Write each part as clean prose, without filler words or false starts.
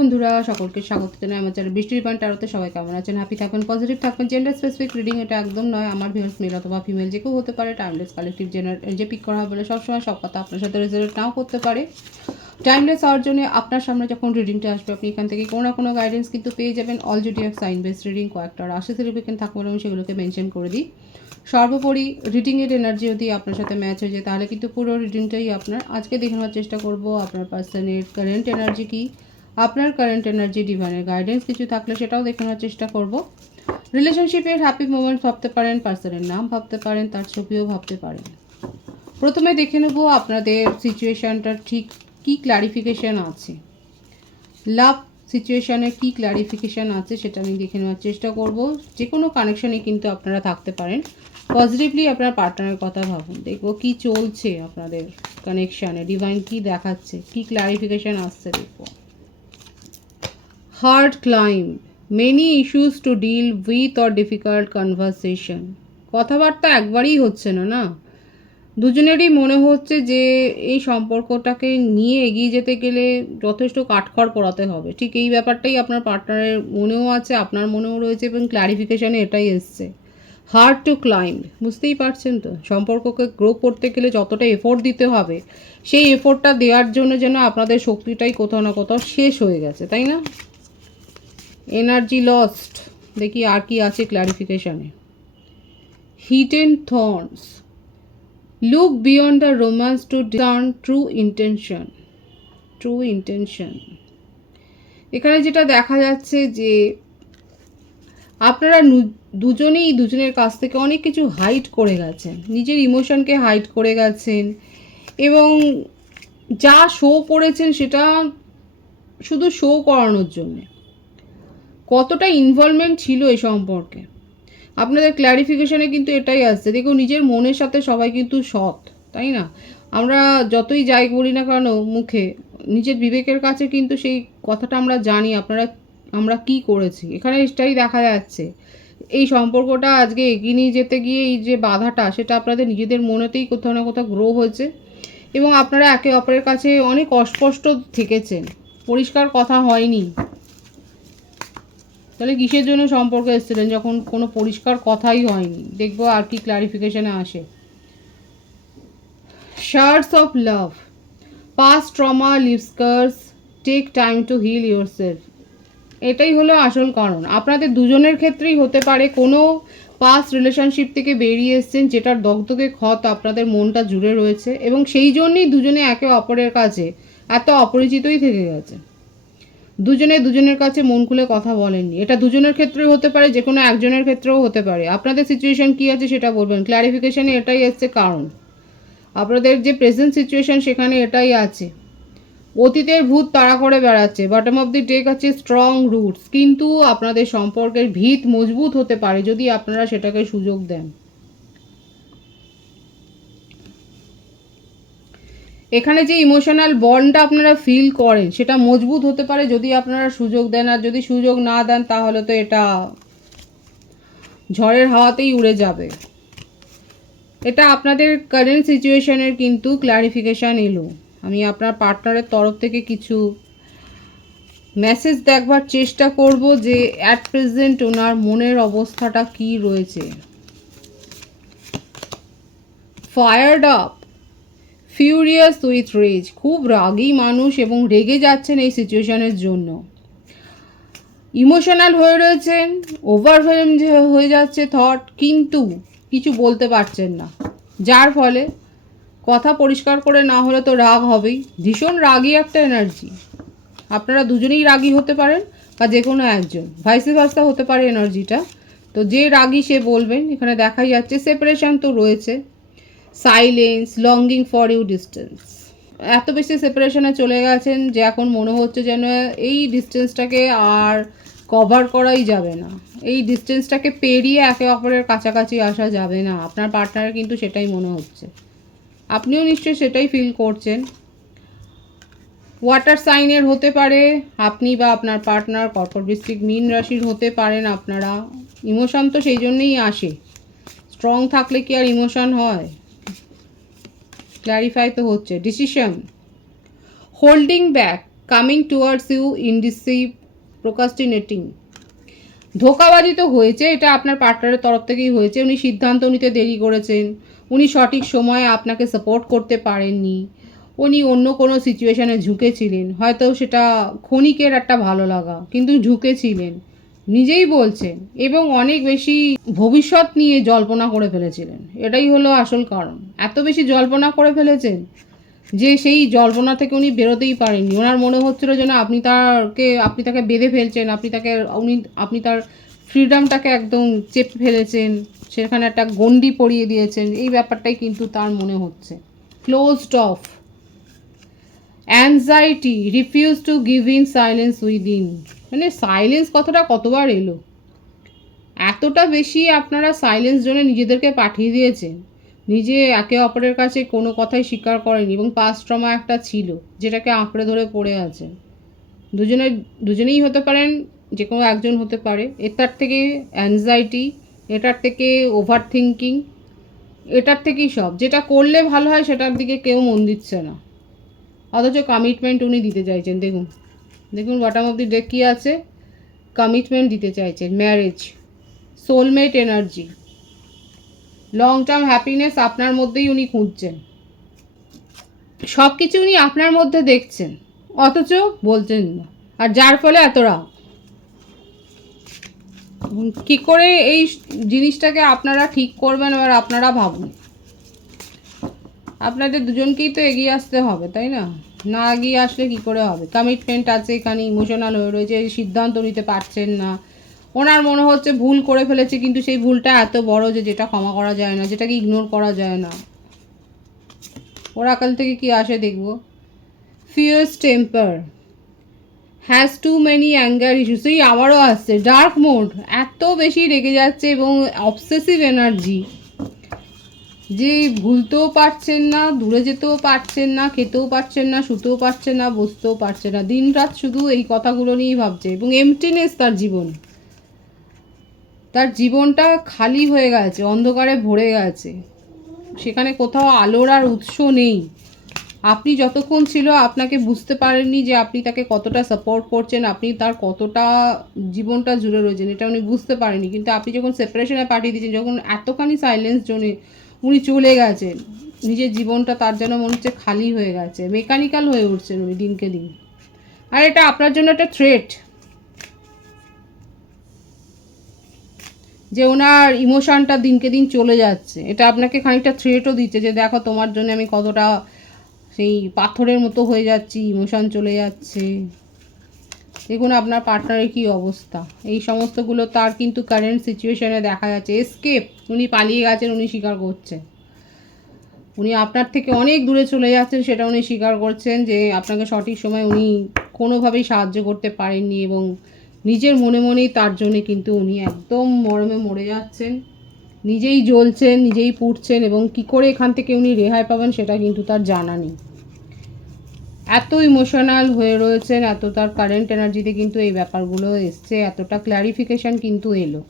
বন্ধুরা, সকলকে স্বাগত জানাই আমার চ্যানেল বৃষ্টি রিপন ট্যারোতে। সবাই কেমন আছেন? হ্যাপি থাকবেন, পজিটিভ থাকবেন। জেন্ডার স্পেসিফিক রিডিং এটা একদম নয়। আমার ভিউয়ার্স মেল অথবা ফিমেল যে কেউ হতে পারে। টাইমলেস কালেকটিভ যে পিক করা হবে সবসময় সব কথা আপনার সাথে রেজোনেট নাও করতে পারে। টাইমলেস হওয়ার জন্য আপনার সামনে যখন রিডিংটা আসবে আপনি এখান থেকে কোনো না কোনো গাইডেন্স কিন্তু পেয়ে যাবেন। All zodiac sign based reading, কয়েকটা রাশি সিগনিফিকেন্ট থাকবে এবং সেগুলোকে মেনশন করে দিই। সর্বোপরি রিডিংয়ের এনার্জি যদি আপনার সাথে ম্যাচ হয়ে যায় তাহলে কিন্তু পুরো রিডিংটাই আপনার। আজকে দেখে নেওয়ার চেষ্টা করব আপনার পার্সনের কারেন্ট এনার্জি কী, আপনার কারেন্ট এনার্জি, ডিভাইনের গাইডেন্স কিছু থাকলে সেটাও দেখে নেওয়ার চেষ্টা করব। রিলেশনশিপের হ্যাপি মোমেন্টস ভাবতে পারেন, পার্সনের নাম ভাবতে পারেন, তার ছবিও ভাবতে পারেন। প্রথমে দেখে নেব আপনাদের সিচুয়েশানটার ঠিক কী ক্লারিফিকেশান আছে, লাভ সিচুয়েশানে কী ক্লারিফিকেশান আছে সেটা আমি দেখে নেওয়ার চেষ্টা করব। যে কোনো কানেকশানে কিন্তু আপনারা থাকতে পারেন। পজিটিভলি আপনার পার্টনারের কথা ভাবুন, দেখব কী চলছে আপনাদের কানেকশানে, ডিভাইন কী দেখাচ্ছে, কী ক্লারিফিকেশান আসছে দেখব। Hard climb, many issues to deal with or difficult conversation. কথাবার্তা একবারই হচ্ছে না, না দুজনেরই মনে হচ্ছে যে এই সম্পর্কটাকে নিয়ে এগিয়ে যেতে গেলে যথেষ্ট কাঠখড় পোড়াতে হবে। ঠিক এই ব্যাপারটাই আপনার পার্টনারের মনেও আছে, আপনার মনেও রয়েছে এবং ক্লারিফিকেশানে এটাই এসছে। হার্ড টু ক্লাইম্ব, বুঝতেই পারছেন তো, সম্পর্ককে গ্রো করতে গেলে যতটা এফোর্ট দিতে হবে সেই এফোর্টটা দেওয়ার জন্য যেন আপনাদের শক্তিটাই কোথাও না কোথাও শেষ হয়ে গেছে, তাই না? এনার্জি লস্ট, দেখি আর কি আছে ক্লারিফিকেশানে। Hidden thorns, look beyond the romance to discern true intention. True intention, এখানে যেটা দেখা যাচ্ছে যে আপনারা দুজনেই দুজনের কাছ থেকে অনেক কিছু হাইড করে গেছেন, নিজের ইমোশনকে হাইড করে গেছেন এবং যা শো করেছেন সেটা শুধু শো করানোর জন্যে। কতটা ইনভলভমেন্ট ছিল এই সম্পর্কে আপনাদের ক্ল্যারিফিকেশানে কিন্তু এটাই আসছে। দেখুন, নিজের মনের সাথে সবাই কিন্তু সৎ, তাই না? আমরা যতই যাই বলি না কেন মুখে, নিজের বিবেকের কাছে কিন্তু সেই কথাটা আমরা জানি আমরা কি করেছি। এখানে এটাই দেখা যাচ্ছে। এই সম্পর্কটা আজকে এগিয়ে নিয়ে যেতে গিয়ে এই যে বাধাটা, সেটা আপনাদের নিজেদের মনেতেই কোথাও না কোথাও গ্রো হয়েছে এবং আপনারা একে অপরের কাছে অনেক অস্পষ্ট থেকেছেন, পরিষ্কার কথা হয়নি। তাহলে কিসের জন্য সম্পর্কে এসেছিলেন যখন কোনো পরিষ্কার কথাই হয়নি? দেখবো আর কি ক্লারিফিকেশানে আসে। Shards of love, past trauma leave scars, take time to heal yourself. এটাই হলো আসল কারণ। আপনাদের দুজনের ক্ষেত্রেই হতে পারে কোনো পাস্ট রিলেশনশিপ থেকে বেরিয়ে এসছেন যেটার দগদগে ক্ষত আপনাদের মনটা জুড়ে রয়েছে এবং সেই জন্যই দুজনে একে অপরের কাছে এত অপরিচিতই থেকে গেছে। দুজনের কাছে মন খুলে কথা বলেননি। এটা দুজনের ক্ষেত্রেও হতে পারে, যে কোনো একজনের ক্ষেত্রেও হতে পারে। আপনাদের সিচুয়েশান কী আছে সেটা বলবেন। ক্ল্যারিফিকেশানে এটাই এসছে কারণ আপনাদের যে প্রেজেন্ট সিচুয়েশান সেখানে এটাই আছে। অতীতের ভূত তাড়া করে বেড়াচ্ছে। বটম অফ দি ডেক আছে স্ট্রং রুটস, কিন্তু আপনাদের সম্পর্কের ভিত মজবুত হতে পারে যদি আপনারা সেটাকে সুযোগ দেন। এখানে যে ইমোশনাল বন্ডটা আপনারা ফিল করেন সেটা মজবুত হতে পারে যদি আপনারা সুযোগ দেন, আর যদি সুযোগ না দেন তাহলে তো এটা ঝড়ের হাওয়াতেই উড়ে যাবে। এটা আপনাদের কারেন্ট সিচুয়েশনের কিন্তু ক্ল্যারিফিকেশান এলো। আমি আপনার পার্টনারের তরফ থেকে কিছু মেসেজ দেখবার চেষ্টা করব যে অ্যাট প্রেজেন্ট ওনার মনের অবস্থাটা কি রয়েছে। Fired up, furious with rage, খুব রাগী মানুষ এবং রেগে যাচ্ছেন এই সিচুয়েশনের জন্য। ইমোশনাল হয়ে রয়েছেন, ওভারওয়েলম হয়ে যাচ্ছে থট, কিন্তু কিছু বলতে পারছেন না, যার ফলে কথা পরিষ্কার করে না হলে তো রাগ হবেই। ভীষণ রাগী একটা এনার্জি। আপনারা দুজনেই রাগী হতে পারেন বা যে কোনো একজন, ভাইসি ভার্সা হতে পারে এনার্জিটা। তো যে রাগী সে বলবেন। এখানে দেখাই যাচ্ছে সেপারেশন তো রয়েছে, silence, longing for you, distance. এত বেশি সেপারেশনে চলে গেছেন যে এখন মনে হচ্ছে যেন এই ডিস্টেন্সটাকে আর কভার করাই যাবে না, এই ডিস্টেন্সটাকে পেরিয়ে একে অপরের কাছাকাছি আসা যাবে না। আপনার পার্টনারের কিন্তু সেটাই মনে হচ্ছে, আপনিও নিশ্চয়ই সেটাই ফিল করছেন। ওয়াটার সাইনের হতে পারে আপনি বা আপনার পার্টনার, কর্কট বৃশ্চিক মীন রাশির হতে পারেন আপনারা। ইমোশন তো সেই জন্যই আসে, স্ট্রং থাকলে কি আর ইমোশন হয়? ক্ল্যারিফাই তো হচ্ছে। Decision, holding back, coming towards you indecisive, procrastinating. ধোঁকাবাজি তো হয়েছে, এটা আপনার পার্টনারের তরফ থেকেই হয়েছে। উনি সিদ্ধান্ত নিতে দেরি করেছেন, উনি সঠিক সময়ে আপনাকে সাপোর্ট করতে পারেননি, উনি অন্য কোনো সিচুয়েশানে ঝুঁকেছিলেন, হয়তো সেটা ক্ষণিকের একটা ভালো লাগা, কিন্তু ঝুঁকেছিলেন নিজেই বলছেন, এবং অনেক বেশি ভবিষ্যৎ নিয়ে জল্পনা করে ফেলেছিলেন। এটাই হলো আসল কারণ। এত বেশি জল্পনা করে ফেলেছেন যে সেই জল্পনা থেকে উনি বেরোতেই পারেননি। ওনার মনে হচ্ছিল যেন আপনি তাকে বেঁধে ফেলছেন, আপনি তার ফ্রিডমটাকে একদম চেপে ফেলেছেন, সেখানে একটা গণ্ডি পরিয়ে দিয়েছেন। এই ব্যাপারটাই কিন্তু তার মনে হচ্ছে। Closed of, anxiety, refuse to give in, silence within. মানে সাইলেন্স কথাটা কতবার এলো, এতটা বেশি আপনারা সাইলেন্স জোনে নিজেদেরকে পাঠিয়ে দিয়েছেন, নিজে একে অপরের কাছে কোনো কথাই স্বীকার করেনি, এবং পাস্ট ট্রমা একটা ছিল যেটাকে আঁকড়ে ধরে পড়ে আছে। দুজনেই হতে পারেন, যে কোনো একজন হতে পারে। এটার থেকে অ্যাংজাইটি, এটার থেকে ওভার থিঙ্কিং, এটার থেকেই সব। যেটা করলে ভালো হয় সেটার দিকে কেউ মন দিচ্ছে না, অথচ কমিটমেন্ট উনি দিতে চাইছেন। দেখুন দেখুন বটম অফ দি ডেক কী আছে, কমিটমেন্ট দিতে চাইছেন, marriage, soulmate energy, long term happiness আপনার মধ্যেই উনি খুঁজছেন। সব কিছু উনি আপনার মধ্যে দেখছেন, অথচ বলছেন না, আর যার ফলে এত রাগ। কী করে এই জিনিসটাকে আপনারা ঠিক করবেন, এবার আপনারা ভাবুন। আপনাদের দুজনকেই তো এগিয়ে আসতে হবে, তাই না? না এগিয়ে আসলে কী করে হবে? কমিটমেন্ট আছে এখানে, ইমোশনাল হয়ে রয়েছে, সিদ্ধান্ত নিতে পারছেন না। ওনার মনে হচ্ছে ভুল করে ফেলেছে, কিন্তু সেই ভুলটা এত বড় যে যেটা ক্ষমা করা যায় না, যেটাকে ইগনোর করা যায় না। ওরাকাল থেকে কি আসে দেখব। Fierce temper, has too many anger issues, এই আবারও আসছে ডার্ক মোড, এত বেশি রেগে যাচ্ছে, এবং অবসেসিভ এনার্জি, যে ভুলতেও পারছেন না, দূরে যেতেও পারছেন না, খেতেও পারছেন না, শুতেও পারছেন না, বসতেও পারছেন না, দিন রাত শুধু এই কথাগুলো নিয়েই ভাবছে, এবং এমটিনেস তার জীবনটা খালি হয়ে গেছে, অন্ধকারে ভরে গেছে, সেখানে কোথাও আলোর আর উৎস নেই। আপনি যতক্ষণ ছিল আপনাকে বুঝতে পারেননি যে আপনি তাকে কতটা সাপোর্ট করছেন, আপনি তার কতটা জীবনটা জুড়ে রয়েছেন, এটা উনি বুঝতে পারেনি। কিন্তু আপনি যখন সেপারেশনে পাঠিয়ে দিয়েছেন, যখন এতখানি সাইলেন্স জোনে উনি চলে গেছেন, নিজের জীবনটা তার যেন মনে হচ্ছে খালি হয়ে গেছে, মেকানিক্যাল হয়ে উঠছেন উনি দিনকে দিন। আর এটা আপনার জন্য একটা থ্রেট, যে ওনার ইমোশনটা দিনকে দিন চলে যাচ্ছে। এটা আপনাকে খানিকটা থ্রেটও দিচ্ছে যে দেখো তোমার জন্য আমি কতটা সেই পাথরের মতো হয়ে যাচ্ছি, ইমোশন চলে যাচ্ছে। দেখুন আপনার পার্টনারের কী অবস্থা, এই সমস্তগুলো তার কিন্তু কারেন্ট সিচুয়েশনে দেখা যাচ্ছে। এসকেপ, উনি পালিয়ে গেছেন, উনি স্বীকার করছেন। উনি আপনার থেকে অনেক দূরে চলে যাচ্ছেন, সেটা উনি স্বীকার করছেন, যে আপনাকে সঠিক সময় উনি কোনোভাবেই সাহায্য করতে পারেননি, এবং নিজের মনে মনেই তার জন্যে কিন্তু উনি একদম মরমে মরে যাচ্ছেন, নিজেই জ্বলছেন, নিজেই পুড়ছেন, এবং কি করে এখান থেকে উনি রেহাই পাবেন সেটা কিন্তু তার জানা নেই। এত ইমোশনাল হয়ে রয়েছেন, এত তার কারেন্ট এনার্জিতে কিন্তু এই ব্যাপারগুলো এসছে, এতটা ক্ল্যারিফিকেশান কিন্তু এলো।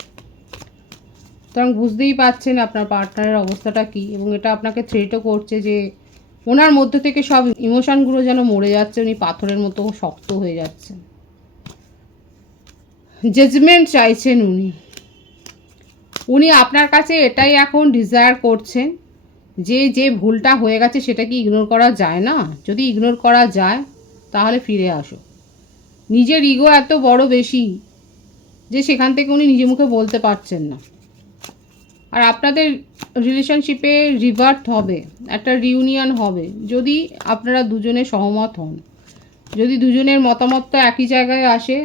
সুতরাং বুঝতেই পারছেন আপনার পার্টনারের অবস্থাটা কী, এবং এটা আপনাকে থ্রেটও করছে যে ওনার মধ্যে থেকে সব ইমোশনগুলো যেন মরে যাচ্ছে, উনি পাথরের মতো শক্ত হয়ে যাচ্ছেন। জাজমেন্ট চাইছেন উনি আপনার কাছে এটাই এখন ডিজায়ার করছেন, যে ভুলটা হয়ে গেছে সেটা কি ইগনোর করা যায় না? যদি ইগনোর করা যায় তাহলে ফিরে আসো। নিজের ইগো এত বড় বেশি যে সেখান থেকে উনি নিজে মুখে বলতে পারছেন না। আর আপনাদের রিলেশনশিপে রিভার্ট হবে, একটা রিউনিয়ন হবে, যদি আপনারা দুজনে সহমত হন, যদি দুজনের মতামতটা একই জায়গায় আসে।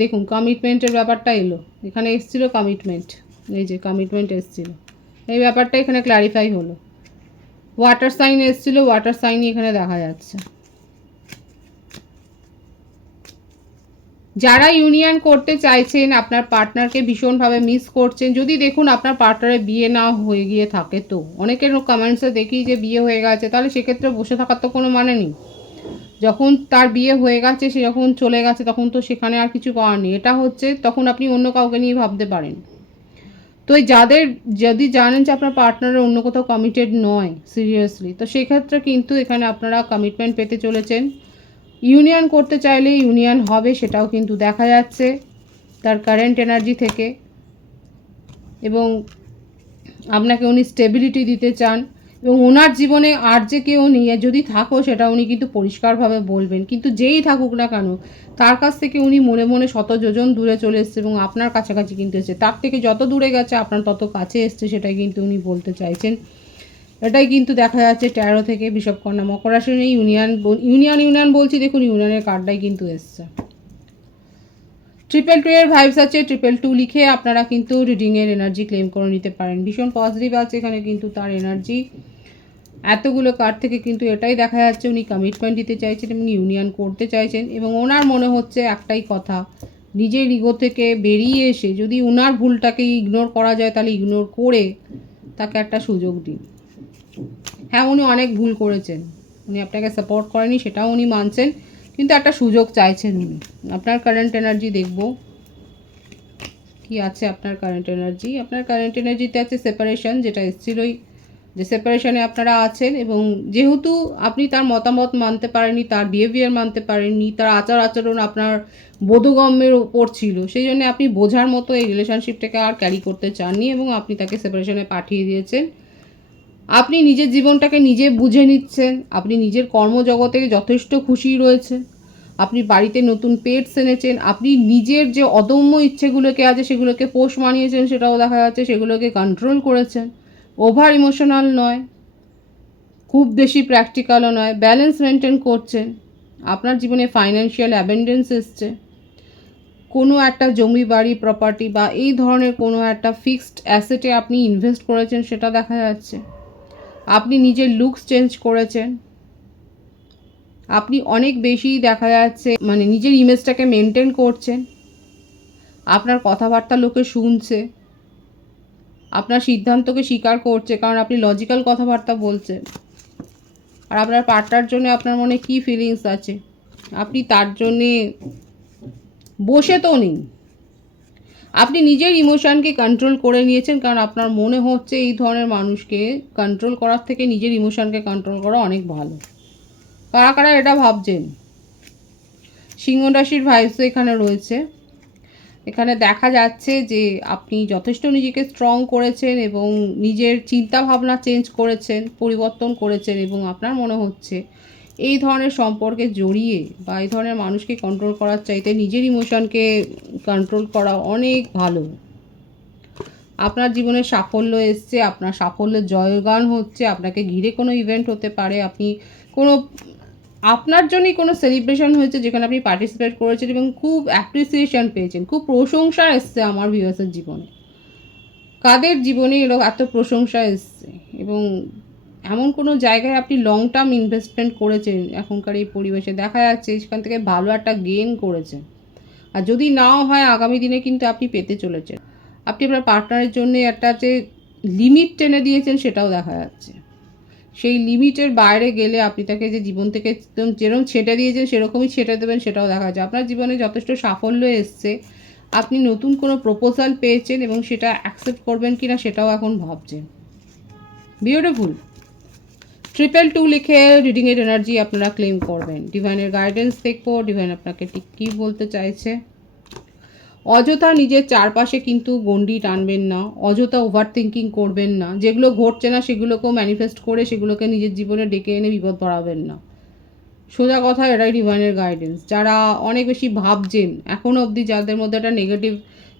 দেখুন কমিটমেন্টের ব্যাপারটা এলো, এখানে এসেছিল কমিটমেন্ট, এই যে কমিটমেন্ট এসেছিল, এই ব্যাপারটা এখানে ক্ল্যারিফাই হলো। ওয়াটার সাইন এসেছিলো, ওয়াটার সাইনই এখানে দেখা যাচ্ছে। যারা ইউনিয়ন করতে চাইছেন, আপনার পার্টনারকে ভীষণভাবে মিস করছেন, যদি দেখুন আপনার পার্টনারের বিয়ে না হয়ে গিয়ে থাকে, তো অনেকের কমেন্টসে দেখি যে বিয়ে হয়ে গেছে, তাহলে সেক্ষেত্রে বসে থাকার তো কোনো মানে নেই। যখন তার বিয়ে হয়ে গেছে, সে যখন চলে গেছে, তখন তো সেখানে আর কিছু পাওয়ার নেই। এটা হচ্ছে তখন আপনি অন্য কাউকে নিয়ে ভাবতে পারেন। তো যদি জানেন যে আপনার পার্টনারের অন্য কোথাও কমিটেড নয় সিরিয়াসলি, তো সেক্ষেত্রে কিন্তু এখানে আপনারা কমিটমেন্ট পেতে চলেছেন। ইউনিয়ন করতে চাইলে ইউনিয়ন হবে, সেটাও কিন্তু দেখা যাচ্ছে তার কারেন্ট এনার্জি থেকে। এবং আপনাকে উনি স্টেবিলিটি দিতে চান, এবং ওনার জীবনে আর যে কেউ নেই, যদি থাকো সেটা উনি কিন্তু পরিষ্কারভাবে বলবেন। কিন্তু যেই থাকুক না কেন, তার কাছ থেকে উনি মনে মনে শত যোজন দূরে চলে এসছে এবং আপনার কাছাকাছি কিন্তু এসছে। তার থেকে যত দূরে গেছে আপনার তত কাছে এসছে, সেটাই কিন্তু উনি বলতে চাইছেন। এটাই কিন্তু দেখা যাচ্ছে ট্যারো থেকে। বিষবকন্যা মকর রাশি নিয়ে ইউনিয়ন বলছি, দেখুন ইউনিয়নের কার্ডটাই কিন্তু এসছে। 222 এর ভাইবস আছে, 222 লিখে আপনারা কিন্তু রিডিংয়ের এনার্জি ক্লেম করে নিতে পারেন। ভীষণ পজিটিভ আছে এখানে কিন্তু তার এনার্জি। এতগুলো কার্ড থেকে কিন্তু এটাই দেখা যাচ্ছে উনি কমিটমেন্ট দিতে চাইছেন এবং ইউনিয়ন করতে চাইছেন। এবং ওনার মনে হচ্ছে একটাই কথা, নিজের ইগো থেকে বেরিয়ে এসে যদি ওনার ভুলটাকে ইগনোর করা যায়, তাহলে ইগনোর করে তাকে একটা সুযোগ দিন। হ্যাঁ, উনি অনেক ভুল করেছেন, উনি আপনাকে সাপোর্ট করেনি, সেটাও উনি মানছেন, কিন্তু একটা সুযোগ চাইছেন উনি। আপনার কারেন্ট এনার্জি দেখব কি আছে। আপনার কারেন্ট এনার্জিতে আছে সেপারেশন, যেটা এসেছিলই, যে সেপারেশনে আপনারা আছেন। এবং যেহেতু আপনি তার মতামত মানতে পারেননি, তার বিহেভিয়ার মানতে পারেননি, তার আচার আচরণ আপনার বোধগম্যের ওপর ছিল, সেই জন্য আপনি বোঝার মতো এই রিলেশনশিপটাকে আর ক্যারি করতে চাননি এবং আপনি তাকে সেপারেশনে পাঠিয়ে দিয়েছেন। আপনি নিজের জীবনটাকে নিজে বুঝে নিচ্ছেন, আপনি নিজের কর্মজগতে যথেষ্ট খুশি রয়েছেন, আপনি বাড়িতে নতুন পেটস এনেছেন, আপনি নিজের যে অদম্য ইচ্ছেগুলোকে আছে সেগুলোকে পোষ মানিয়েছেন, সেটাও দেখা যাচ্ছে, সেগুলোকে কন্ট্রোল করেছেন। ওভার ইমোশনাল নয়, খুব বেশি প্র্যাকটিক্যালও নয়, ব্যালেন্স মেনটেন করছেন। আপনার জীবনে ফাইন্যান্সিয়াল অ্যাবেন্ডেন্স এসছে, কোনো একটা জমি বাড়ি প্রপার্টি বা এই ধরনের কোনো একটা ফিক্সড অ্যাসেটে আপনি ইনভেস্ট করেছেন, সেটা দেখা যাচ্ছে। আপনি নিজের লুকস চেঞ্জ করেছেন, আপনি অনেক বেশি দেখা যাচ্ছে মানে নিজের ইমেজটাকে মেনটেন করছেন, আপনার কথাবার্তা লোকে শুনছে, আপনার সিদ্ধান্তকে স্বীকার করছে, কারণ আপনি লজিক্যাল কথাবার্তা বলছেন। আর আপনার পার্টনার জন্য আপনার মনে কী ফিলিংস আছে, আপনি তার জন্যে বসে তো নেই, আপনি নিজের ইমোশনকে কন্ট্রোল করে নিয়েছেন, কারণ আপনার মনে হচ্ছে এই ধরনের মানুষকে কন্ট্রোল করার থেকে নিজের ইমোশনকে কন্ট্রোল করা অনেক ভালো। কারা কারা এটা ভাবছেন? সিংহ রাশির ভাইবস এখানে রয়েছে। এখানে দেখা যাচ্ছে যে আপনি যথেষ্ট নিজেকে স্ট্রং করেছেন এবং নিজের চিন্তা ভাবনা চেঞ্জ করেছেন, পরিবর্তন করেছেন, এবং আপনার মনে হচ্ছে এই ধরনের সম্পর্কে জড়িয়ে বা এই ধরনের মানুষকে কন্ট্রোল করার চাইতে নিজের ইমোশনকে কন্ট্রোল করা অনেক ভালো। আপনার জীবনে সাফল্য এসছে, আপনার সাফল্যের জয়গান হচ্ছে, আপনাকে ঘিরে কোনো ইভেন্ট হতে পারে, আপনি কোনো আপনার জন্যই কোনো সেলিব্রেশন হয়েছে যেখানে আপনি পার্টিসিপেট করেছেন এবং খুব অ্যাপ্রিসিয়েশন পেয়েছেন, খুব প্রশংসা এসছে আমার ভিউয়ার্সের জীবনে। কাদের জীবনে এরকম এত প্রশংসা এসছে এবং এমন কোনো জায়গায় আপনি লং টার্ম ইনভেস্টমেন্ট করেছেন এখনকার এই পরিবেশে, দেখা যাচ্ছে সেখান থেকে ভালো একটা গেইন করেছেন। আর যদি নাও হয়, আগামী দিনে কিন্তু আপনি পেতে চলেছেন। আপনি আপনার পার্টনারের জন্য একটা যে লিমিট টেনে দিয়েছেন, সেটাও দেখা যাচ্ছে। সেই লিমিটের বাইরে গেলে আপনি তাকে যে জীবন থেকে যেরকম ছেটে দিয়েছেন সেরকমই ছেটে দেবেন, সেটাও দেখা যায়। আপনার জীবনে যথেষ্ট সাফল্য এসছে, আপনি নতুন কোনো প্রপোজাল পেয়েছেন এবং সেটা অ্যাকসেপ্ট করবেন কি না সেটাও এখন ভাবছেন। বিউটিফুল। 222 লিখে রিডিংয়ের এনার্জি আপনারা ক্লেম করবেন। ডিভাইনের গাইডেন্স দেখবো, ডিভাইন আপনাকে ঠিক কী বলতে চাইছে। অযথা নিজের চারপাশে কিন্তু গণ্ডি টানবেন না, অযথা ওভার থিঙ্কিং করবেন না, যেগুলো ঘটছে না সেগুলোকেও ম্যানিফেস্ট করে সেগুলোকে নিজের জীবনে ডেকে এনে বিপদ বাড়াবেন না। সোজা কথা, এটাই ডিভাইনের গাইডেন্স। যারা অনেক বেশি ভাবছেন এখনও অবধি, যাদের মধ্যে একটা নেগেটিভ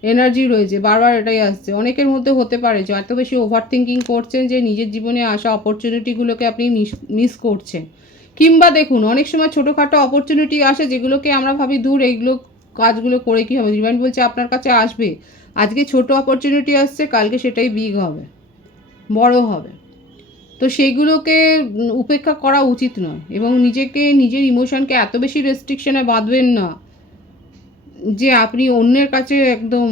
এনার্জি রয়েছে, বারবার এটাই আসছে, অনেকের মধ্যে হতে পারে যে এত বেশি ওভার থিঙ্কিং করছেন যে নিজের জীবনে আসা অপরচুনিটিগুলোকে আপনি মিস করছেন। কিংবা দেখুন, অনেক সময় ছোটোখাটো অপরচুনিটি আসে যেগুলোকে আমরা ভাবি দূর, এইগুলো কাজগুলো করে কী হবে। ডিভাইন বলছে আপনার কাছে আসবে, আজকে ছোট অপরচুনিটি আসছে, কালকে সেটাই বিগ হবে, বড় হবে। তো সেইগুলোকে উপেক্ষা করা উচিত নয় এবং নিজের ইমোশনকে এত বেশি রেস্ট্রিকশনে বাঁধবেন না যে আপনি অন্যের কাছে একদম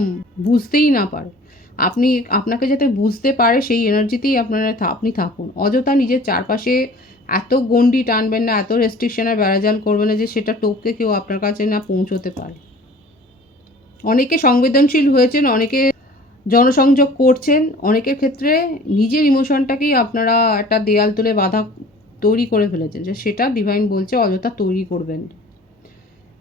বুঝতেই না পারে। আপনাকে যাতে বুঝতে পারে সেই এনার্জিতেই আপনি থাকুন। অযথা নিজের চারপাশে এত গণ্ডি টানবেন না, এত রেস্ট্রিকশনের বেড়াজাল করবেন না যে সেটা টপকে কেউ আপনার কাছে না পৌঁছতে পারে। অনেকে সংবেদনশীল হয়েছেন, অনেকে জনসংযোগ করছেন, অনেকের ক্ষেত্রে নিজের ইমোশনটাকেই আপনারা একটা দেয়াল তুলে বাধা তৈরি করে ফেলেছেন, যে সেটা ডিভাইন বলছে অযথা তৈরি করবেন।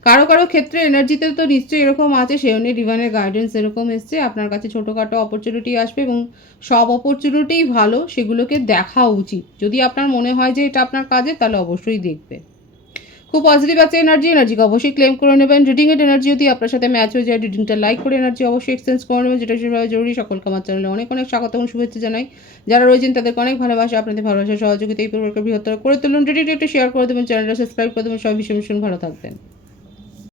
কারো কারো ক্ষেত্রে এনার্জিতে তো নিশ্চয়ই এরকম আছে, সে অনুযায়ী ডিভাইনের গাইডেন্স এরকম এসছে, আপনার কাছে ছোটোখাটো অপরচুনিটি আসবে এবং সব অপরচুনিটিই ভালো, সেগুলোকে দেখা উচিত। যদি আপনার মনে হয় যে এটা আপনার কাজে, তাহলে অবশ্যই দেখবে। খুব পজিটিভ আছে এনার্জিকে অবশ্যই ক্লেম করে নেবেন। রিডিংয়ের এনার্জি যদি আপনার সাথে ম্যাচ হয়ে যায়, রিডিংটা লাইক করে এনার্জি অবশ্যই এক্সচেঞ্জ করে নেবেন, যেটা সেভাবে জরুরি। সকলকে আমার চ্যানেলে অনেক অনেক স্বাগত এবং শুভেচ্ছা জানাই। যারা রয়েছেন তাদেরকে অনেক ভালোবাসা, আপনাদের ভালোবাসা সহযোগিতা এই পরিবারকে বৃহত্তর করে তুলুন। রিডিংটা একটু শেয়ার করে দেবেন, চ্যানেলটা সাবস্ক্রাইব করে দেবেন। সবাই ভীষণ ভীষণ ভালো থাকবেন।